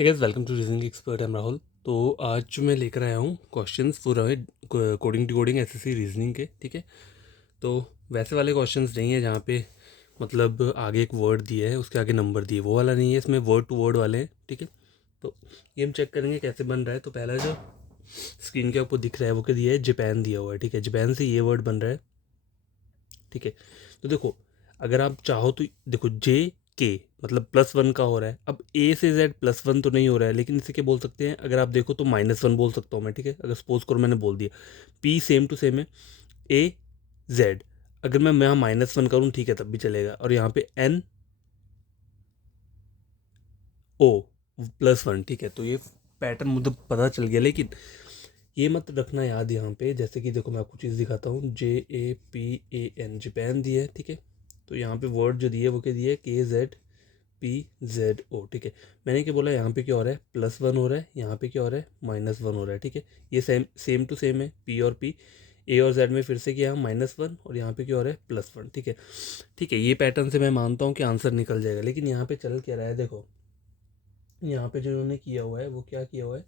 Hey guys, welcome to reasoning expert. I am Rahul. तो आज जो मैं लेकर आया हूँ क्वेश्चंस पूरा है कोडिंग डिकोडिंग एसएससी रीजनिंग के। ठीक है, तो वैसे वाले क्वेश्चंस नहीं है जहाँ पे मतलब आगे एक वर्ड दिया है उसके आगे नंबर दिए, वो वाला नहीं है। इसमें वर्ड टू वर्ड वाले हैं। ठीक है, तो ये हम चेक करेंगे कैसे बन रहा है। तो पहला जो स्क्रीन के ऊपर दिख रहा है वो क्या दिया है, जापान दिया हुआ है। ठीक है, जापान से ये वर्ड बन रहा है। ठीक है, तो देखो अगर आप चाहो तो देखो जे के मतलब +1 का हो रहा है। अब ए से जेड +1 तो नहीं हो रहा है, लेकिन इसे क्या बोल सकते हैं, अगर आप देखो तो -1 बोल सकता हूँ मैं। ठीक है, अगर सपोज करो मैंने बोल दिया पी सेम टू सेम है ए जेड, अगर मैं यहाँ -1 करूँ ठीक है तब भी चलेगा। और यहाँ पे एन ओ +1। ठीक है, तो ये पैटर्न मुझे पता चल गया। लेकिन ये मत रखना याद यहाँ पे, जैसे कि देखो मैं आपको चीज़ दिखाता हूँ, JAPAN जापान दिया है। ठीक है, तो यहाँ पे वर्ड जो दिए वो क्या दिया है, KZPZO। ठीक है, मैंने क्या बोला, यहाँ पे क्या हो रहा है, +1 हो रहा है, यहाँ पे क्या हो रहा है, -1 हो रहा है। ठीक है, ये सेम सेम टू सेम है, पी और पी। ए और जेड में फिर से क्या है, -1, और यहाँ पे क्या हो रहा है, +1। ठीक है, ठीक है, ये पैटर्न से मैं मानता हूँ कि आंसर निकल जाएगा। लेकिन यहाँ पे चल क्या रहा है, देखो यहाँ पे जो इन्होंने किया हुआ है वो क्या किया हुआ है,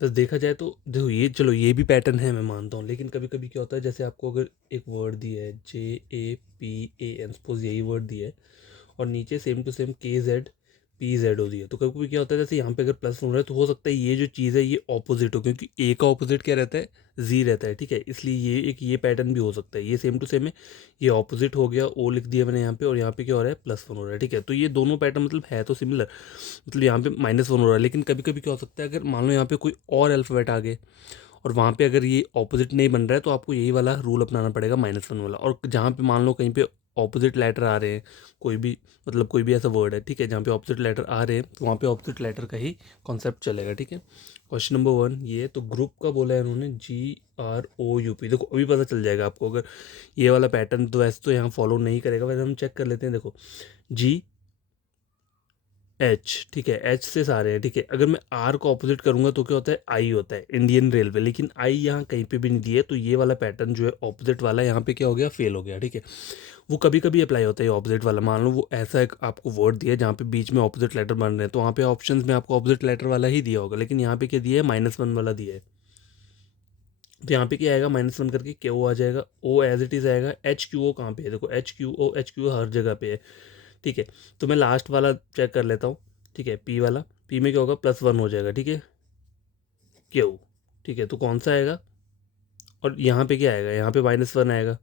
बस देखा जाए तो देखो ये, चलो ये भी पैटर्न है मैं मानता हूँ। लेकिन कभी कभी क्या होता है, जैसे आपको अगर एक वर्ड दिया है JAPAN, सपोज यही वर्ड दिया है, और नीचे सेम टू सेम KZPZO दिया है, तो कभी कभी क्या होता है, जैसे यहाँ पे अगर +1 हो रहा है तो हो सकता है ये जो चीज़ है ये ऑपोजिट हो, क्योंकि ए का ऑपोजिट क्या रहता है, जी रहता है। ठीक है, इसलिए ये पैटर्न भी हो सकता है, ये सेम टू सेम है, ये ऑपोजिट हो गया, ओ लिख दिया मैंने यहाँ पे, और यहाँ पे क्या हो रहा है, +1 हो रहा है। ठीक है, तो ये दोनों पैटर्न मतलब है तो सिमिलर, मतलब यहाँ पे -1 हो रहा है। लेकिन कभी कभी क्या हो सकता है, अगर मान लो यहाँ पे कोई और अल्फ़ाबेट आ गए और वहाँ पे अगर ये ऑपोजिट नहीं बन रहा है, तो आपको यही वाला रूल अपनाना पड़ेगा, -1 वाला। और जहाँ पे मान लो कहीं पे ऑपोजिट लेटर आ रहे हैं, कोई भी मतलब कोई भी ऐसा वर्ड है, ठीक है, जहाँ पे ऑपोजिट लेटर आ रहे हैं, तो वहाँ पे ऑपोजिट लेटर का ही कॉन्सेप्ट चलेगा। ठीक है, क्वेश्चन नंबर 1 ये तो ग्रुप का बोला है उन्होंने, GROUP। देखो अभी पता चल जाएगा आपको, अगर ये वाला पैटर्न तो वैसे तो यहाँ फॉलो नहीं करेगा, वैसे हम चेक कर लेते हैं। देखो GH, ठीक है, एच से सारे हैं। ठीक है, अगर मैं आर को ऑपोजिट करूंगा तो क्या होता है, आई होता है, इंडियन रेलवे। लेकिन आई यहाँ कहीं पे भी नहीं दिया है, तो ये वाला पैटर्न जो है ऑपोजिट वाला, यहाँ पे क्या हो गया, फेल हो गया। ठीक है, वो कभी कभी अप्लाई होता है ऑपोजिट वाला। मान लो वो ऐसा एक आपको वर्ड दिया है जहाँ पे बीच में ऑपोजिट लेटर बन रहे हैं, तो वहाँ पे ऑप्शंस में आपको ऑपोजिट लेटर वाला ही दिया होगा। लेकिन यहाँ पे क्या दिया है, -1 वाला दिया है। तो यहाँ पे क्या आएगा, -1 करके क्यू आ जाएगा, ओ एज इट इज़ आएगा। HQO कहाँ पे है, देखो HQO हर जगह पे है। ठीक है, तो मैं लास्ट वाला चेक कर लेता हूँ। ठीक है, पी वाला, पी में क्या होगा, +1 हो जाएगा। ठीक है, क्यू। ठीक है, तो कौन सा आएगा, और यहाँ पे क्या आएगा, यहाँ पे -1 आएगा।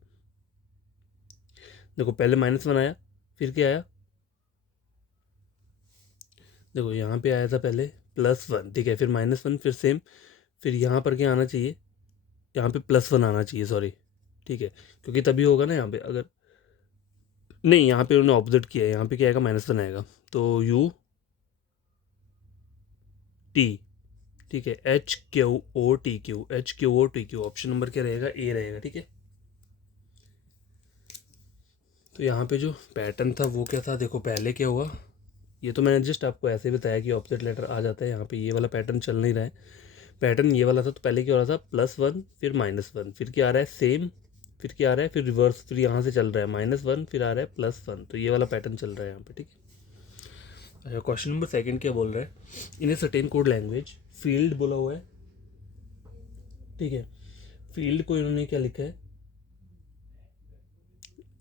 देखो पहले -1 आया, फिर क्या आया, देखो यहाँ पे आया था पहले +1। ठीक है, फिर -1, फिर सेम, फिर यहाँ पर क्या आना चाहिए, यहाँ पे +1 आना चाहिए, सॉरी। ठीक है, क्योंकि तभी होगा ना यहाँ पे, अगर नहीं यहाँ पे उन्होंने ऑपोजिट किया है, यहाँ पे क्या आएगा, -1 आएगा। तो UT। ठीक है, HQOTQ ऑप्शन नंबर क्या रहेगा, ए रहेगा। ठीक है, तो यहाँ पे जो पैटर्न था वो क्या था, देखो पहले क्या हुआ, ये तो मैंने जस्ट आपको ऐसे ही बताया कि ऑपोजिट लेटर आ जाता है। यहाँ पे ये वाला पैटर्न चल नहीं रहा है, पैटर्न ये वाला था। तो पहले क्या हो रहा था, +1 फिर -1, फिर क्या आ रहा है, सेम, फिर क्या आ रहा है, फिर रिवर्स, फिर यहाँ से चल रहा है -1, फिर आ रहा है +1। तो ये वाला पैटर्न चल रहा है यहाँ पे। ठीक है, अच्छा क्वेश्चन नंबर 2 क्या बोल रहा है, in a certain code language field बोला हुआ है। ठीक है, फील्ड को इन्होंने क्या लिखा है,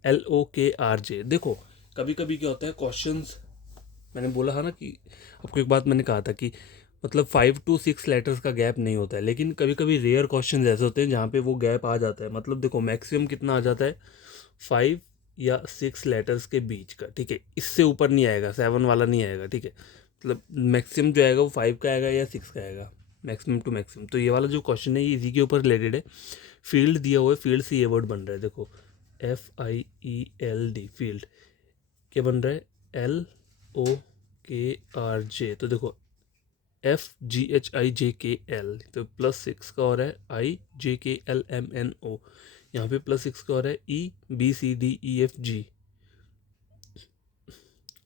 LOKRJ। देखो कभी कभी क्या होता है क्वेश्चंस, मैंने बोला है ना कि आपको एक बात मैंने कहा था कि मतलब 5 to 6 लेटर्स का गैप नहीं होता है। लेकिन कभी कभी रेयर क्वेश्चन ऐसे होते हैं जहाँ पे वो गैप आ जाता है। मतलब देखो मैक्सिमम कितना आ जाता है, 5 या 6 लेटर्स के बीच का। ठीक है, इससे ऊपर नहीं आएगा, 7 वाला नहीं आएगा। ठीक है, मतलब मैक्सिमम जो आएगा वो 5 का आएगा या 6 का आएगा, मैक्सिमम टू मैक्सिमम। तो ये वाला जो क्वेश्चन है ये इसी के ऊपर रिलेटेड है। फील्ड दिया हुआ है, फील्ड से ये वर्ड बन रहा है, देखो FIELD, फील्ड क्या बन रहा है, LOKRJ। तो देखो FGHIJKL, तो +6 का हो रहा है, IJKLMNO, यहाँ पे +6 का हो रहा है, EBCDEFG।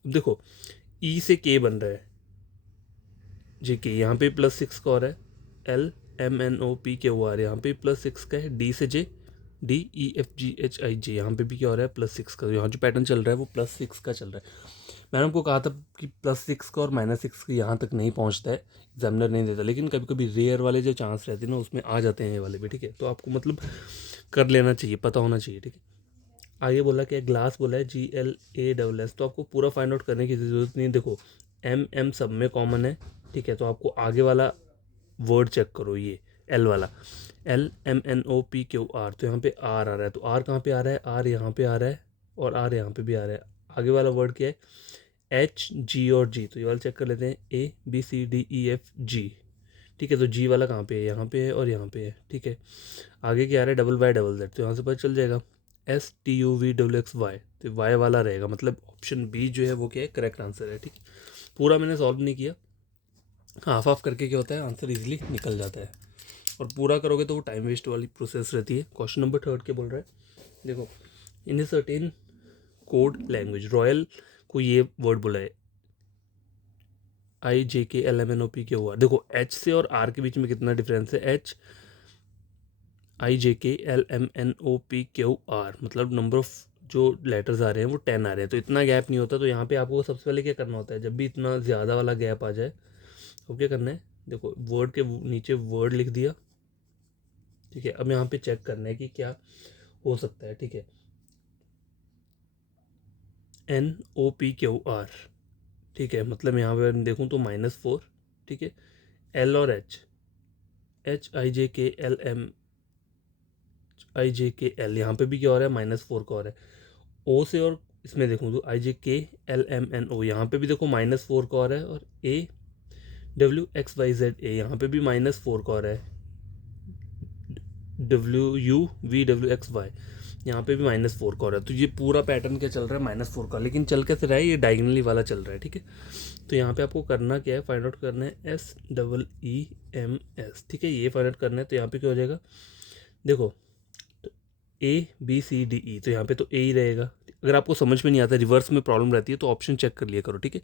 देखो ई से के बन रहा है, JK, यहाँ पे +6 का हो रहा है, LMNOP के वो आ रहा है, यहाँ पे +6 का है, D से J, DEFGHIJ, यहाँ पे भी क्या हो रहा है, +6 का। यहाँ जो पैटर्न चल रहा है वो +6 का चल रहा है। मैंने आपको कहा था कि +6 का और -6 का यहाँ तक नहीं पहुँचता है, एग्जामिनर नहीं देता, लेकिन कभी कभी रेयर वाले जो चांस रहते हैं ना उसमें आ जाते हैं ये वाले भी, ठीक है। तो आपको मतलब कर लेना चाहिए, पता होना चाहिए, ठीक है। आगे बोला क्या, ग्लास बोला है GLASS, तो आपको पूरा फाइंड आउट करने की ज़रूरत नहीं। देखो M सब में कॉमन है, ठीक है। तो आपको आगे वाला वर्ड चेक करो, ये L वाला, LMNOPQR, तो यहाँ पे R आ रहा है, तो R कहाँ पे आ रहा है, R यहाँ पे आ रहा है और R यहाँ पे भी आ रहा है। आगे वाला वर्ड क्या है, HG और G, तो ये वाला चेक कर लेते हैं, ABCDEFG, ठीक है। तो G वाला कहाँ पे है, यहाँ पे है और यहाँ पे है, ठीक है। आगे क्या आ रहा है, YYZ, तो यहाँ से पता चल जाएगा, STUVWXY, तो Y वाला रहेगा, मतलब ऑप्शन बी जो है वो क्या है, करेक्ट आंसर है, ठीक है। पूरा मैंने सॉल्व नहीं किया, हाफ ऑफ करके क्या होता है, आंसर इजीली निकल जाता है, और पूरा करोगे तो वो टाइम वेस्ट वाली प्रोसेस रहती है। क्वेश्चन नंबर 3 क्या बोल रहा है, देखो, in a certain code language, royal को ये वर्ड बोला है, IJKLMNOPQR। देखो H से और R के बीच में कितना डिफरेंस है, HIJKLMNOPQR, मतलब नंबर ऑफ जो लेटर्स आ रहे हैं वो 10 आ रहे हैं, तो इतना गैप नहीं होता। तो यहाँ पे आपको सबसे पहले क्या करना होता है, जब भी इतना ज़्यादा वाला गैप आ जाए तो क्या करना है, देखो वर्ड के नीचे वर्ड लिख दिया, ठीक है। अब यहाँ पे चेक करना है कि क्या हो सकता है, ठीक है। NOPQR, ठीक है, मतलब यहाँ पे देखूँ तो -4, ठीक है। L और HIJKL यहाँ पे भी क्या हो रहा है, -4 का हो रहा है। O से और इसमें देखूँ तो IJKLMNO, यहाँ पे भी देखो -4 का हो रहा है, और AWXYZA यहाँ पे भी -4 का हो रहा है, WUVWXY यहाँ पे भी -4 का हो रहा है। तो ये पूरा पैटर्न क्या चल रहा है, -4 का, लेकिन चल कैसे रहा है, ये डायगनली वाला चल रहा है, ठीक है। तो यहाँ पे आपको करना क्या है, फाइंड आउट करना है SEEMS, ठीक है, ये फाइंड आउट करना है। तो यहाँ पे क्या हो जाएगा, देखो ABCDE, तो यहाँ पे तो A ही रहेगा। अगर आपको समझ में नहीं आता, रिवर्स में प्रॉब्लम रहती है, तो ऑप्शन चेक कर लिया करो, ठीक है।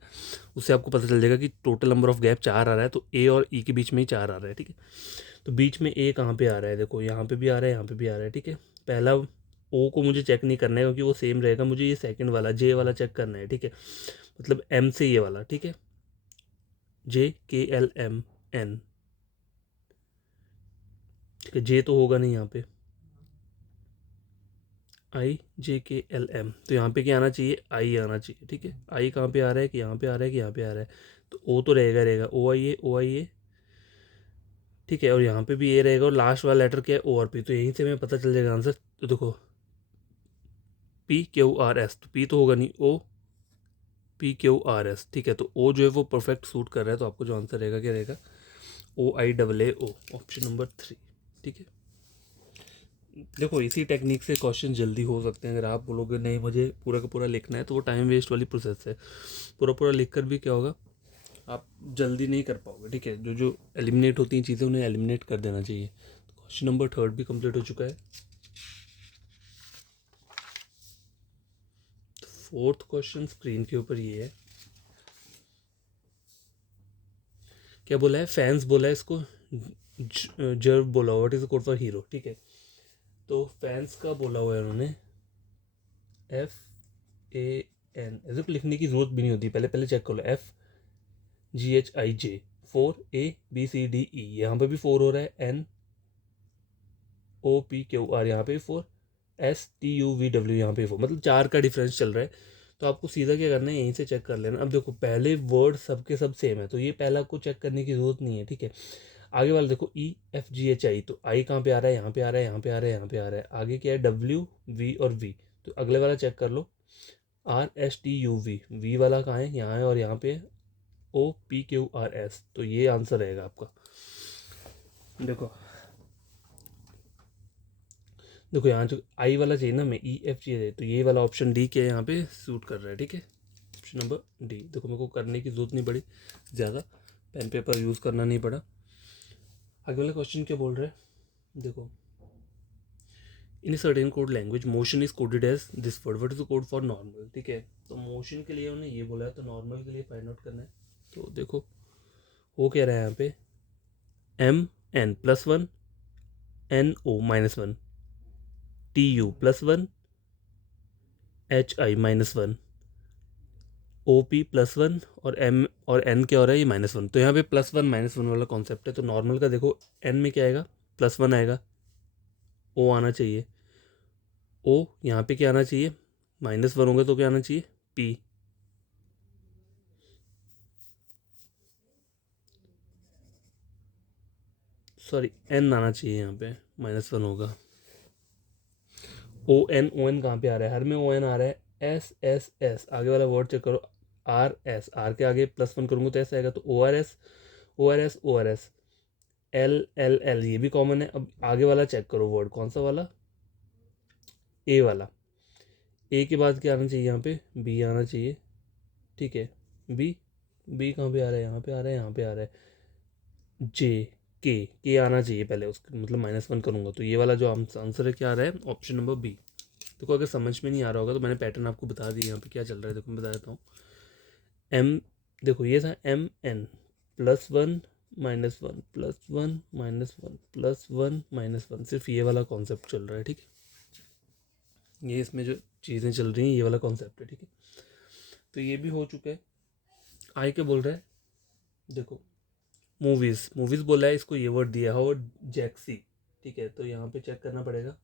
उससे आपको पता चल जाएगा कि टोटल नंबर ऑफ गैप 4 आ रहा है, तो A और E के बीच में ही 4 आ रहा है, ठीक है। तो बीच में A कहाँ पे आ रहा है, देखो यहाँ पे भी आ रहा है, यहाँ पे भी आ रहा है, ठीक है। पहला O को मुझे चेक नहीं करना है क्योंकि वो सेम रहेगा, मुझे ये सेकंड वाला J वाला चेक करना है, ठीक है। मतलब M से ये वाला, ठीक है, JKLMN, ठीक है। J तो होगा नहीं यहाँ पे, IJKLM, तो यहाँ पे क्या आना चाहिए, I आना चाहिए, ठीक है। I कहाँ पे आ रहा है, कि यहाँ पे आ रहा है, कि यहाँ पे आ रहा है, तो O तो रहेगा रहेगा, OIA, ठीक है। और यहाँ पे भी A रहेगा, और लास्ट वाला लेटर क्या है, ORP, तो यहीं से हमें पता चल जाएगा आंसर। तो देखो PQRS, तो P तो होगा नहीं, OPQRS, ठीक है। तो O जो है वो परफेक्ट सूट कर रहा है, तो आपको जो आंसर रहेगा क्या रहेगा, OIAAO, ऑप्शन नंबर 3, ठीक है। देखो इसी टेक्निक से क्वेश्चन जल्दी हो सकते हैं। अगर आप बोलोगे नहीं मुझे पूरा का पूरा लिखना है, तो वो टाइम वेस्ट वाली प्रोसेस है। पूरा पूरा लिख कर भी क्या होगा, आप जल्दी नहीं कर पाओगे, ठीक है। जो जो एलिमिनेट होती हैं चीज़ें, उन्हें एलिमिनेट कर देना चाहिए। तो क्वेश्चन नंबर 3 भी कंप्लीट हो चुका है। फोर्थ क्वेश्चन स्क्रीन के ऊपर ये है, क्या बोला है, फैंस बोला है इसको, जर्व बोला हुआ, what is the code for hero, ठीक है। तो फैंस का बोला हुआ है उन्होंने, FAN, ऐसे को लिखने की जरूरत भी नहीं होती, पहले पहले चेक कर लो, FGHIJ, 4ABCDE, यहाँ पे भी 4 हो रहा है, NOPQR यहाँ पे भी 4, STUVW यहाँ पे 4, मतलब 4 का डिफरेंस चल रहा है। तो आपको सीधा क्या करना है, यहीं से चेक कर लेना। अब देखो पहले वर्ड सबके सब सेम है, तो ये पहला को चेक करने की जरूरत नहीं है, ठीक है। आगे वाला देखो EFGHI, तो आई कहाँ पे आ रहा है, यहाँ पे आ रहा है, यहाँ पे आ रहा है, यहाँ पे आ रहा है। आगे क्या है, WV और V, तो अगले वाला चेक कर लो, RSTUV, V वाला कहाँ है, यहाँ है और यहाँ पे OPQRS, तो ये आंसर रहेगा आपका। देखो देखो यहाँ जो आई वाला चाहिए ना, मैं EFG है, तो ये वाला ऑप्शन डी क्या है, यहाँ पे सूट कर रहा है, ठीक है। ऑप्शन नंबर डी, देखो मेरे को करने की जरूरत नहीं पड़ी ज़्यादा, पेन पेपर यूज़ करना नहीं पड़ा। आगे वाला क्वेश्चन क्या बोल रहा है, देखो, in certain code language motion is coded as this word, what is the code for normal, ठीक है। तो मोशन के लिए उन्होंने ये बोला है, तो नॉर्मल के लिए फाइंड आउट करना है। तो देखो वो कह रहा है यहाँ पे MN+1, NO-1, TU+1, HI-1, O P plus one और एम और एन क्या हो रहा है, ये माइनस वन। तो यहाँ पे प्लस वन माइनस वन वाला कॉन्सेप्ट है। तो नॉर्मल का देखो एन में क्या आएगा, प्लस वन आएगा, ओ आना चाहिए, ओ यहाँ पे क्या आना चाहिए, माइनस वन होगा तो क्या आना चाहिए, पी। सॉरी एन आना चाहिए, यहाँ पे माइनस वन होगा। ओ एन कहाँ पे आ रहा है, हर में ओ एन आ रहा है। एस एस एस आगे वाला वर्ड चेक करो, आर एस, आर के आगे प्लस वन करूँगा तो ऐसा आएगा। तो O R S O R S O R S, L L L ये भी कॉमन है। अब आगे वाला चेक करो वर्ड कौन सा वाला, ए वाला। ए के बाद क्या आना चाहिए, यहाँ पे बी आना चाहिए, ठीक है। बी, बी कहाँ पे आ रहा है, यहाँ पे आ रहा है, यहाँ पे आ रहा है। जे, के आना चाहिए पहले, उसके मतलब माइनस वन करूँगा तो ये वाला जो आंसर है क्या आ रहा है, ऑप्शन नंबर बी। देखो अगर समझ में नहीं आ रहा होगा तो मैंने पैटर्न आपको बता दिया यहाँ पे क्या चल रहा है। देखो मैं बता देता हूँ। एम, देखो ये था M N, plus one minus one plus one minus one plus one minus one, सिर्फ ये वाला कॉन्सेप्ट चल रहा है, ठीक है। ये इसमें जो चीज़ें चल रही हैं ये वाला कॉन्सेप्ट है, ठीक है। तो ये भी हो चुका है। आए क्या बोल रहा है, देखो मूवीज़, मूवीज़ बोला है, इसको ये वर्ड दिया है और जैक्सी, ठीक है। तो यहाँ पे चेक करना पड़ेगा।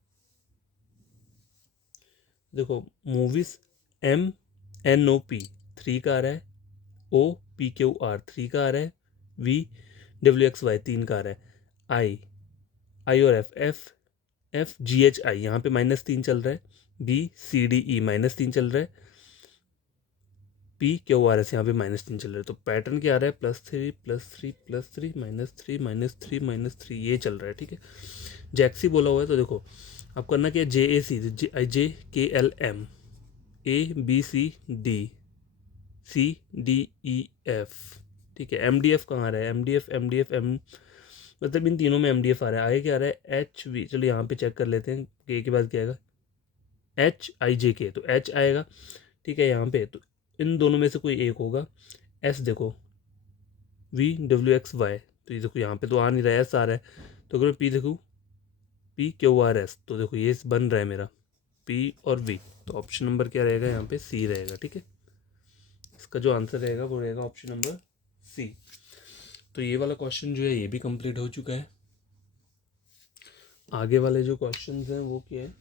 देखो movies, M N O P three का आ रहा है, O P Q R three का आ रहा है, वी डब्ल्यू एक्स वाई तीन का आ रहा है, आई आई और F F F G H I यहाँ पे माइनस तीन चल रहा है, B C D E minus तीन चल रहा है, पी क्यू आर एस यहाँ पे माइनस तीन चल रहा है। तो पैटर्न क्या आ रहा है, plus three plus three plus three minus three minus three minus three, ये चल रहा है, ठीक है। जैक्सी बोला हुआ है तो देखो अब करना क्या है, जे ए C, J K L M, A B C D E F, ठीक है। एम डी एफ कहाँ आ रहा है, एम डी एफ एम, मतलब इन तीनों में एम डी एफ आ रहा है। आगे क्या आ रहा है, एच वी, चलो यहाँ पे चेक कर लेते हैं, के बाद क्या आएगा, एच आई जे के, तो एच आएगा, ठीक है। यहाँ पे तो इन दोनों में से कोई एक होगा। एस देखो, वी डब्ल्यू एक्स वाई, तो ये देखो यहाँ पे तो आ नहीं रहा है, एस आ रहा है। तो अगर मैं पी देखूँ, पी क्यू आर एस, तो देखो ये बन रहा है मेरा पी और वी। तो ऑप्शन नंबर क्या रहेगा, यहाँ पे सी रहेगा, ठीक है। इसका जो आंसर रहेगा वो रहेगा ऑप्शन नंबर सी। तो ये वाला क्वेश्चन जो है ये भी कंप्लीट हो चुका है। आगे वाले जो क्वेश्चन हैं वो क्या है,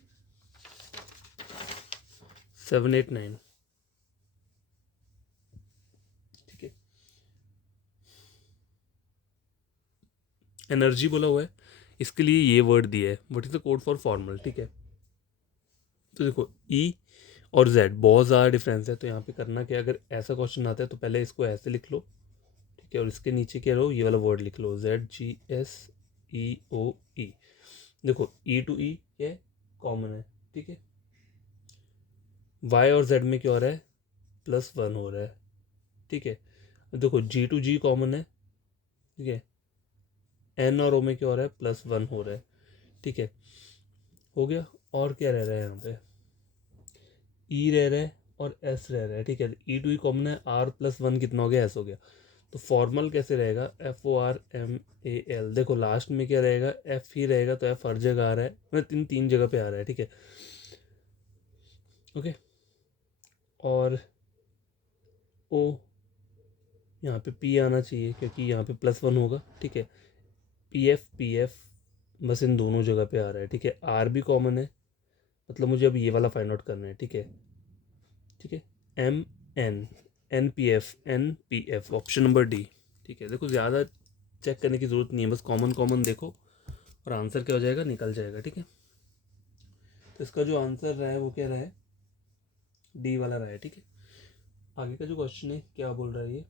7 8 9, ठीक है। एनर्जी बोला हुआ है, इसके लिए ये वर्ड दिया है, what is the code for formal, ठीक है। तो देखो ई और जेड बहुत ज़्यादा डिफरेंस है। तो यहाँ पे करना क्या, अगर ऐसा क्वेश्चन आता है तो पहले इसको ऐसे लिख लो, ठीक है। और इसके नीचे क्या लो, ये वाला वर्ड लिख लो, जेड जी एस ई ओ ई। देखो ई टू ई क्या कॉमन है, ठीक है। वाई और जेड में क्या हो रहा है, प्लस वन हो रहा है, ठीक है। देखो जी टू जी कॉमन है, ठीक है। एन और ओ में क्या हो रहा है, प्लस वन हो रहा है, ठीक है। हो गया। और क्या रह रहा है यहाँ पे, ई रह रहा है और एस रह रहा है, ठीक है। ई टू ई कॉमन है, आर प्लस वन कितना हो गया, एस हो गया। तो फॉर्मल कैसे रहेगा, F O R M A L. देखो लास्ट में क्या रहेगा, एफ ही रहेगा, तो एफ हर जगह आ रहा है, मतलब तीन तीन जगह पे आ रहा है, ठीक है। ओके। और ओ यहाँ पे पी आना चाहिए क्योंकि यहाँ पे प्लस वन होगा, ठीक है। पी एफ बस इन दोनों जगह पे आ रहा है, ठीक है। आर भी कॉमन है, मतलब मुझे अब ये वाला फाइंड आउट करना है, ठीक है, ठीक है। M N N P F, option number D, ठीक है। देखो ज़्यादा चेक करने की ज़रूरत नहीं है, बस कॉमन कॉमन देखो और आंसर क्या हो जाएगा, निकल जाएगा, ठीक है। तो इसका जो आंसर रहा है वो क्या रहा है, डी वाला रहा है, ठीक है। आगे का जो क्वेश्चन है क्या बोल रहा है ये,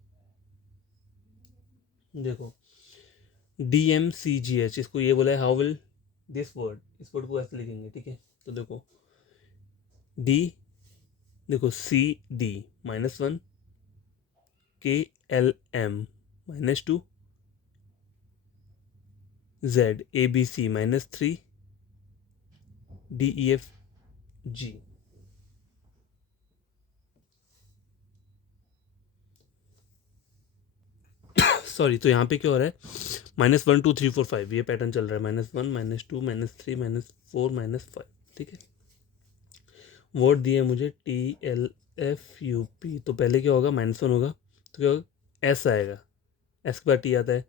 देखो D M C G H, इसको ये बोला है, हाउ विल दिस वर्ड, इस वर्ड को ऐसे लिखेंगे, ठीक है। तो देखो डी, देखो C D minus one, K L M minus two, Z A B C minus three, D E F G. Sorry, तो यहाँ पे क्या हो रहा है, minus one two three four five, ये पैटर्न चल रहा है, minus one minus to minus three minus four minus five, ठीक है। वर्ड दिए मुझे टी एल SFUP, तो पहले क्या होगा, -1 होगा तो क्या होगा, S आएगा, S के बाद T आता है,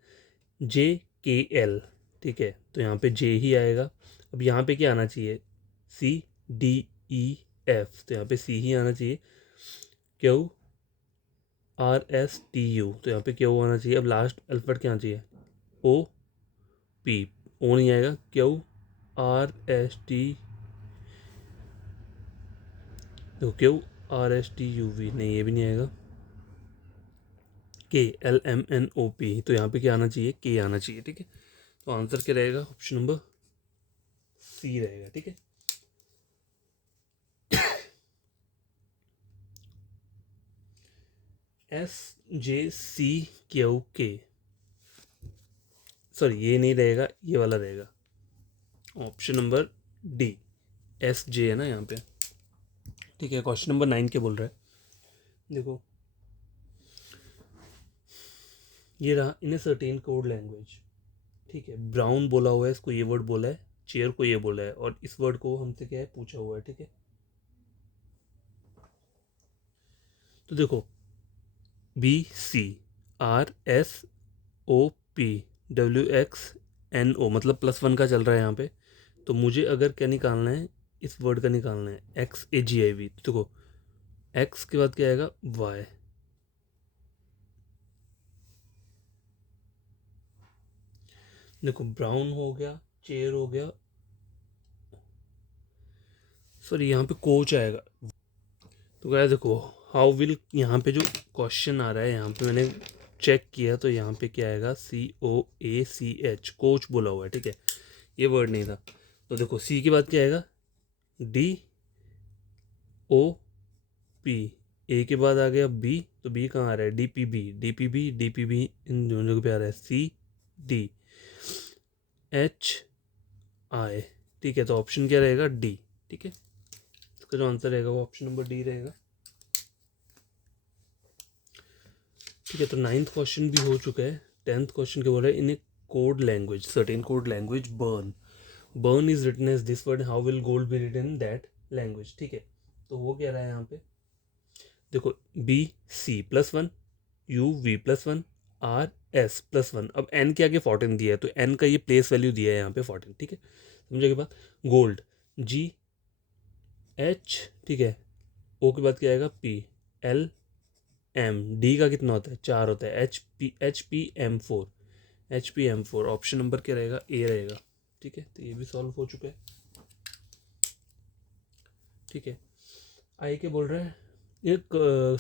JKL, ठीक है, तो यहाँ पे J ही आएगा। अब यहाँ पे क्या आना चाहिए, CDEF, तो यहाँ पे C ही आना चाहिए। QRSTU, तो यहाँ पे Q आना चाहिए। अब लास्ट अल्फाबेट क्या आना चाहिए, OP, O नहीं आएगा, QRST, देखो QRSTUV, नहीं ये भी नहीं आएगा, KLMNOP, तो यहाँ पे क्या आना चाहिए, K आना चाहिए, ठीक है। तो आंसर क्या रहेगा, ऑप्शन नंबर C रहेगा, ठीक है। SJCQK, सॉरी ये नहीं रहेगा, ये वाला रहेगा, ऑप्शन नंबर डी, SJ है ना यहाँ पे, ठीक है। क्वेश्चन नंबर 9 क्या बोल रहा है, देखो ये रहा, इन ए सर्टेन कोड लैंग्वेज, ठीक है, ब्राउन बोला हुआ है, इसको ये वर्ड बोला है, चेयर को ये बोला है, और इस वर्ड को हमसे क्या है, पूछा हुआ है, ठीक है। तो देखो BCRSOPWXNO, मतलब +1 का चल रहा है यहाँ पे, तो मुझे अगर क्या निकालना है, इस वर्ड का निकालना है, XAGIV, तो देखो X के बाद क्या आएगा, Y, देखो ब्राउन हो गया, चेयर हो गया, सॉरी यहाँ पे कोच आएगा, तो क्या देखो हाउ विल, यहाँ पे जो क्वेश्चन आ रहा है, यहाँ पे मैंने चेक किया तो यहाँ पे क्या आएगा, COACH, कोच बोला हुआ है, ठीक है, ये वर्ड नहीं था। तो देखो C के बाद क्या आएगा, DOP, A के बाद आ गया B, तो B कहाँ आ रहा है, DPB इन दोनों पे आ रहा है, CDHI, ठीक है। तो ऑप्शन क्या रहेगा, D, ठीक है। इसका जो आंसर रहेगा वो ऑप्शन नंबर D रहेगा, ठीक है। तो 9th क्वेश्चन भी हो चुका है। 10th क्वेश्चन क्या बोल रहा है, in a code language, certain code language, burn is written as this word, how will gold be written in that language, ठीक है। तो वो क्या रहा है यहाँ पे, देखो BC+1, UV+1, RS+1, अब N के आगे 14 दिया है, तो N का ये प्लेस वैल्यू दिया है यहाँ पे 14, ठीक है, समझे के बाद गोल्ड GH, ठीक है, O के बाद क्या आएगा, PL D का कितना होता है, 4 होता है, HP M4, ऑप्शन नंबर क्या रहेगा, A रहेगा, ठीक है। तो ये भी सॉल्व हो चुका है, ठीक है। आई के बोल रहा है, एक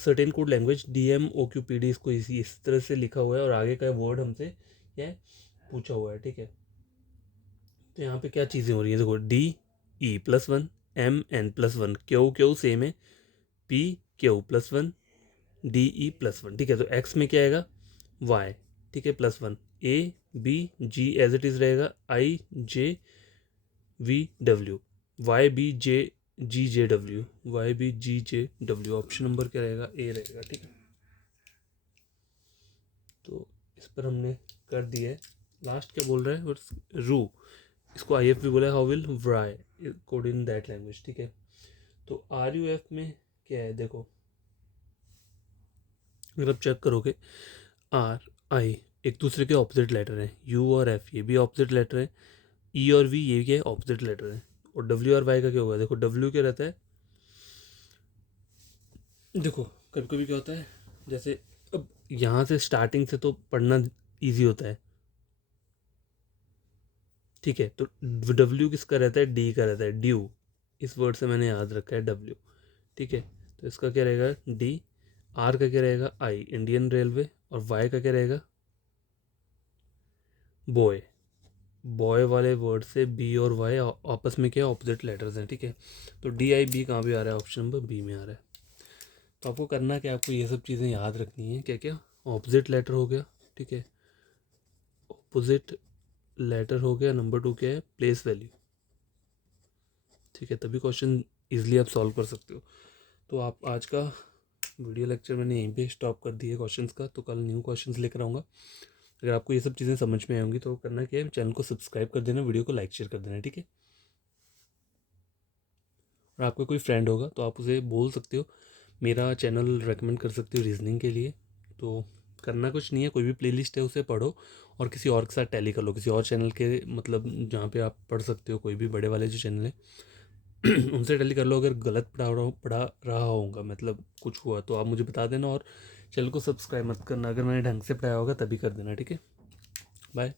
सर्टेन कोड लैंग्वेज DMOQPD, इसको इस तरह से लिखा हुआ है, और आगे का वर्ड हमसे क्या है, पूछा हुआ है, ठीक है। तो यहाँ पे क्या चीज़ें हो रही है, देखो DE+1, MN+1, Q सेम है, PQ+1, DE+1, ठीक है। तो X में क्या आएगा, Y, ठीक है, +1, ABG एज इट इज़ रहेगा, IJVW, YBGJW, ऑप्शन नंबर क्या रहेगा, A रहेगा, ठीक है। तो इस पर हमने कर दिया है। लास्ट क्या बोल रहा है, रू, इसको IF भी बोला है, how will wry code in that language, ठीक है। तो RUF में क्या है, देखो अगर आप चेक करोगे, RI एक दूसरे के ऑपोजिट लेटर हैं, U और F ये भी ऑपोजिट लेटर है, E और V ये क्या है, ऑपोजिट लेटर है, और W और Y का क्या होगा, देखो W क्या रहता है, देखो कभी कभी क्या होता है, जैसे अब यहाँ से स्टार्टिंग से तो पढ़ना इजी होता है, ठीक है। तो W किसका रहता है, D का रहता है, ड्यू, इस वर्ड से मैंने याद रखा है W, ठीक है। तो इसका क्या रहेगा, D, R का क्या रहेगा, I इंडियन रेलवे, और Y का क्या रहेगा, बॉय, बॉय वाले वर्ड से B और Y आपस में क्या ऑपोजिट लेटर्स हैं, ठीक है। तो DIB कहाँ भी आ रहा है, ऑप्शन नंबर B में आ रहा है। तो आपको करना क्या, आपको ये सब चीज़ें याद रखनी है, क्या क्या, ऑपोजिट लेटर हो गया, ठीक है, ऑपोजिट लेटर हो गया, नंबर 2 क्या है, प्लेस वैल्यू, ठीक है, तभी क्वेश्चन इजीली आप सॉल्व कर सकते हो। तो आप आज का वीडियो लेक्चर मैंने यहीं पे स्टॉप कर दिया क्वेश्चंस का, तो कल न्यू क्वेश्चंस लेकर आऊँगा। अगर आपको ये सब चीज़ें समझ में आएंगी तो करना क्या है, चैनल को सब्सक्राइब कर देना, वीडियो को लाइक शेयर कर देना, ठीक है। और आपका कोई फ्रेंड होगा तो आप उसे बोल सकते हो, मेरा चैनल रेकमेंड कर सकते हो रीजनिंग के लिए। तो करना कुछ नहीं है, कोई भी प्लेलिस्ट है उसे पढ़ो और किसी और के साथ टैली कर लो, किसी और चैनल के मतलब जहाँ पे आप पढ़ सकते हो, कोई भी बड़े वाले जो चैनल है उनसे टैली कर लो। अगर गलत पढ़ा रहा होगा मतलब कुछ हुआ तो आप मुझे बता देना, और चैनल को सब्सक्राइब मत करना, अगर मैंने ढंग से पढ़ाया होगा तभी कर देना, ठीक है। बाय।